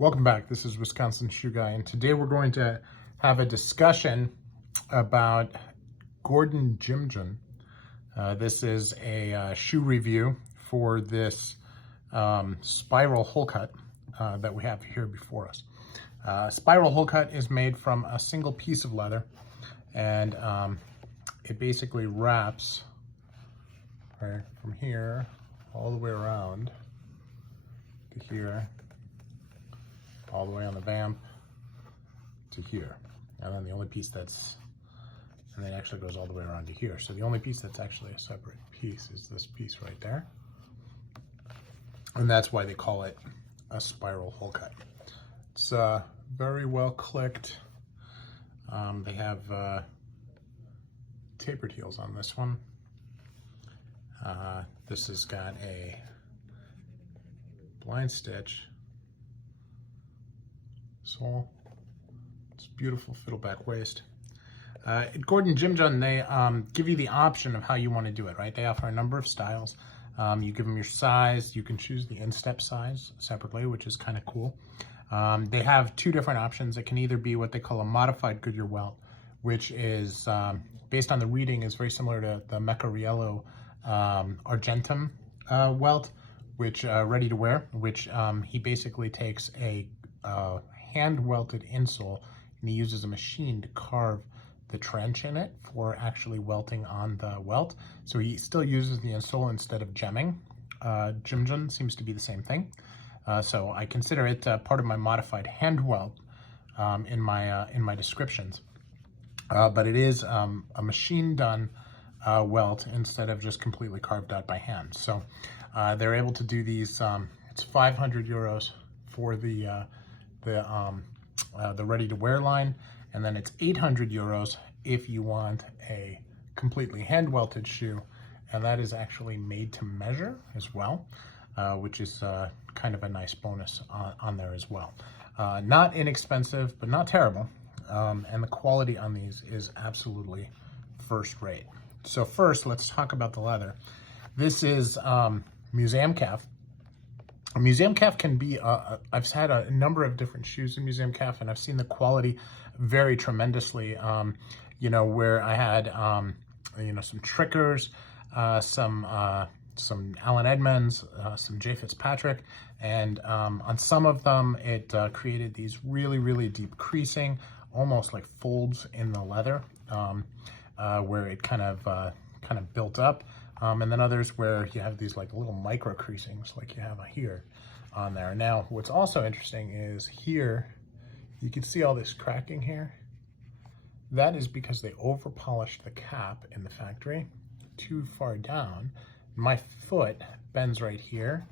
Welcome back. This is Wisconsin Shoe Guy, and today we're going to have a discussion about Gordon Jimjun. This is a shoe review for this Spiral Wholecut that we have here before us. Spiral Wholecut is made from a single piece of leather, and it basically wraps right from here all the way around to here, all the way on the vamp to here. And then the only piece and then it actually goes all the way around to here. So the only piece that's actually a separate piece is this piece right there. And that's why they call it a Spiral Wholecut. It's very well clicked. They have tapered heels on this one. This has got a blind stitch sole. It's beautiful fiddleback waist. At Gordon Jimjun, they give you the option of how you want to do it, right? They offer a number of styles. You give them your size. You can choose the instep size separately, which is kind of cool. They have two different options. It can either be what they call a modified Goodyear welt, which is based on the reading is very similar to the Mecariello Argentum welt, which ready to wear, which he basically takes a hand welted insole and he uses a machine to carve the trench in it for actually welting on the welt. So he still uses the insole instead of gemming. Jimjun seems to be the same thing. So I consider it part of my modified hand welt in my descriptions. But it is a machine done welt instead of just completely carved out by hand. So they're able to do these. It's 500 euros for the ready to wear line, and then it's 800 euros if you want a completely hand welted shoe, and that is actually made to measure as well, which is kind of a nice bonus on there as well. Not inexpensive, but not terrible, and the quality on these is absolutely first rate. So first, let's talk about the leather. This is museum calf. A museum calf can be, I've had a number of different shoes in museum calf, and I've seen the quality vary tremendously. Where I had, some Trickers, some Alan Edmonds, some J. Fitzpatrick, and on some of them, it created these really, really deep creasing, almost like folds in the leather, where it kind of built up. And then others where you have these like little micro creasings like you have here on there. Now, what's also interesting is here, you can see all this cracking here. That is because they over polished the cap in the factory too far down. My foot bends right here.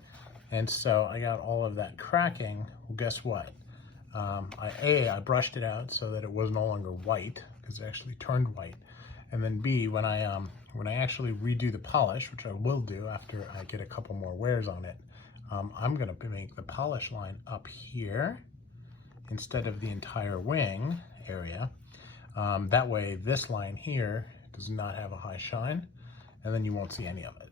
And so I got all of that cracking. Well, guess what? I brushed it out so that it was no longer white, because it actually turned white. And then B, when I actually redo the polish, which I will do after I get a couple more wears on it, I'm gonna make the polish line up here instead of the entire wing area. That way this line here does not have a high shine, and then you won't see any of it.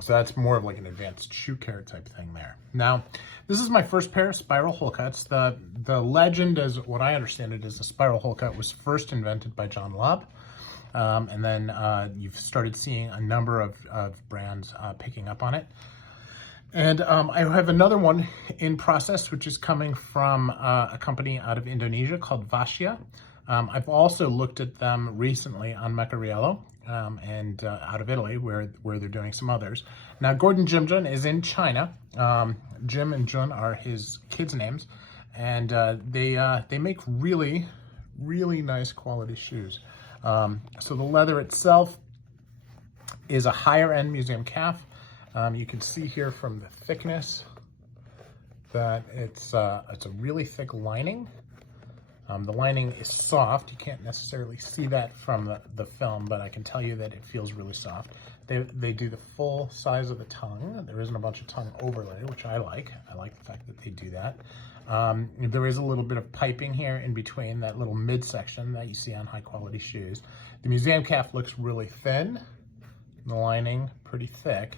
So that's more of like an advanced shoe care type thing there. Now, this is my first pair of Spiral Wholecuts. The legend, as what I understand it, is the Spiral Wholecut was first invented by John Lobb. And then you've started seeing a number of brands picking up on it. And I have another one in process, which is coming from a company out of Indonesia called Vass. I've also looked at them recently on Mecariello and out of Italy, where they're doing some others. Now, Gordon Jimjun is in China. Jim and Jun are his kids' names, and they make really, really nice quality shoes. So the leather itself is a higher end museum calf. You can see here from the thickness that it's a really thick lining. The lining is soft. You can't necessarily see that from the film, but I can tell you that it feels really soft. They do the full size of the tongue. There isn't a bunch of tongue overlay, which I like. I like the fact that they do that. There is a little bit of piping here in between that little midsection that you see on high quality shoes. The museum calf looks really thin, the lining pretty thick,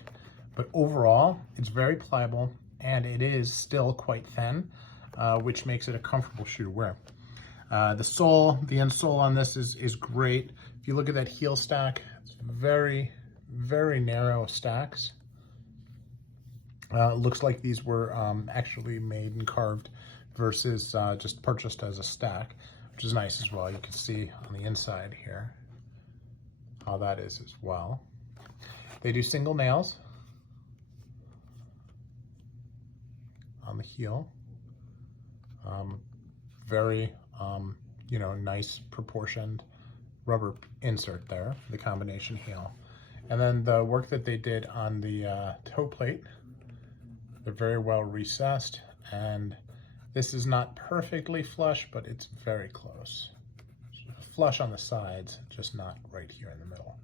but overall it's very pliable and it is still quite thin, which makes it a comfortable shoe to wear. The sole, the insole on this is great. If you look at that heel stack, it's very, very narrow stacks. Looks like these were actually made and carved versus just purchased as a stack, which is nice as well. You can see on the inside here how that is as well. They do single nails on the heel. Very, you know, nice proportioned rubber insert there, the combination heel. And then the work that they did on the toe plate, they're very well recessed, and this is not perfectly flush, but it's very close. Flush on the sides, just not right here in the middle.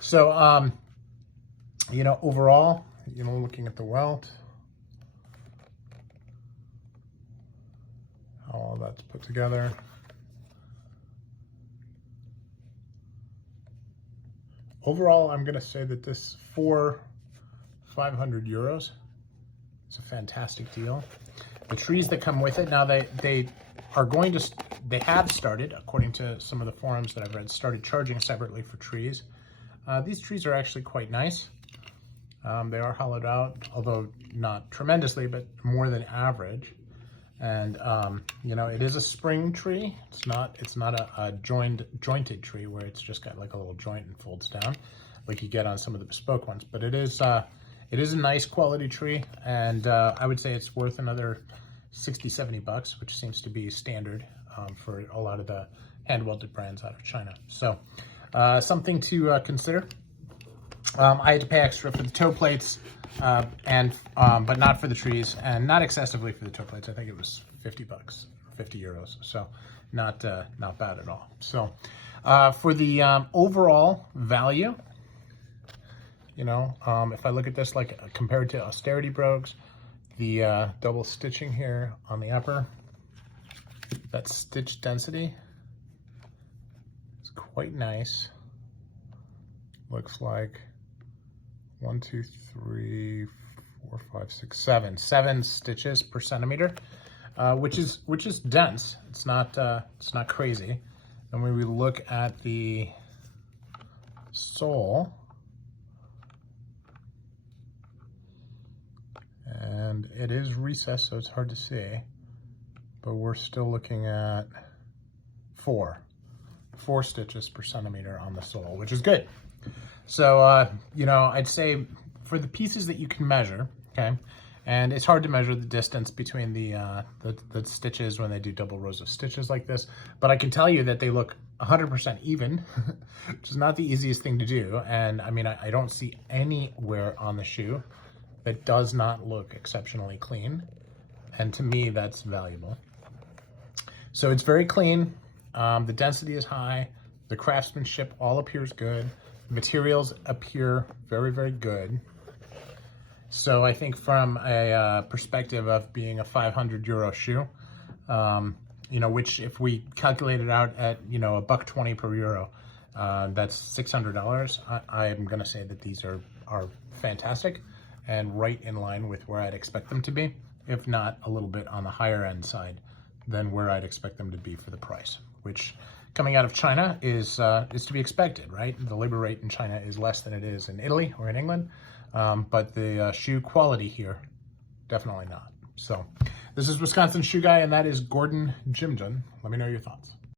So, you know, overall, you know, looking at the welt, how all that's put together. Overall, I'm going to say that this for 500 euros is a fantastic deal. The trees that come with it, now they are going to, they have started, according to some of the forums that I've read, started charging separately for trees. These trees are actually quite nice. They are hollowed out, although not tremendously, but more than average. And you know, it is a spring tree. It's not a jointed tree where it's just got like a little joint and folds down, like you get on some of the bespoke ones. But it is a nice quality tree, and I would say it's worth another 60-70 bucks, which seems to be standard for a lot of the hand-welded brands out of China. So something to consider. I had to pay extra for the toe plates, but not for the trees, and not excessively for the toe plates. I think it was 50 bucks, 50 euros. So not bad at all. So for the overall value, you know, if I look at this like compared to austerity brogues, the double stitching here on the upper, that stitch density is quite nice. Looks like 1, 2, 3, 4, 5, 6, 7 stitches per centimeter, which is dense. It's not crazy. And when we look at the sole, and it is recessed, so it's hard to see, but we're still looking at 4 stitches per centimeter on the sole, which is good. So, you know, I'd say for the pieces that you can measure, okay, and it's hard to measure the distance between the stitches when they do double rows of stitches like this, but I can tell you that they look 100% even, which is not the easiest thing to do. And I mean, I don't see anywhere on the shoe that does not look exceptionally clean. And to me, that's valuable. So it's very clean. The density is high. The craftsmanship all appears good. Materials appear very, very good. So I think from a perspective of being a 500 euro shoe, you know, which if we calculate it out at, you know, $1.20 per euro, that's $600. I'm going to say that these are fantastic and right in line with where I'd expect them to be, if not a little bit on the higher end side than where I'd expect them to be for the price, which coming out of China is to be expected, right? The labor rate in China is less than it is in Italy or in England, but the shoe quality here, definitely not. So this is Wisconsin Shoe Guy, and that is Gordon Jimjun. Let me know your thoughts.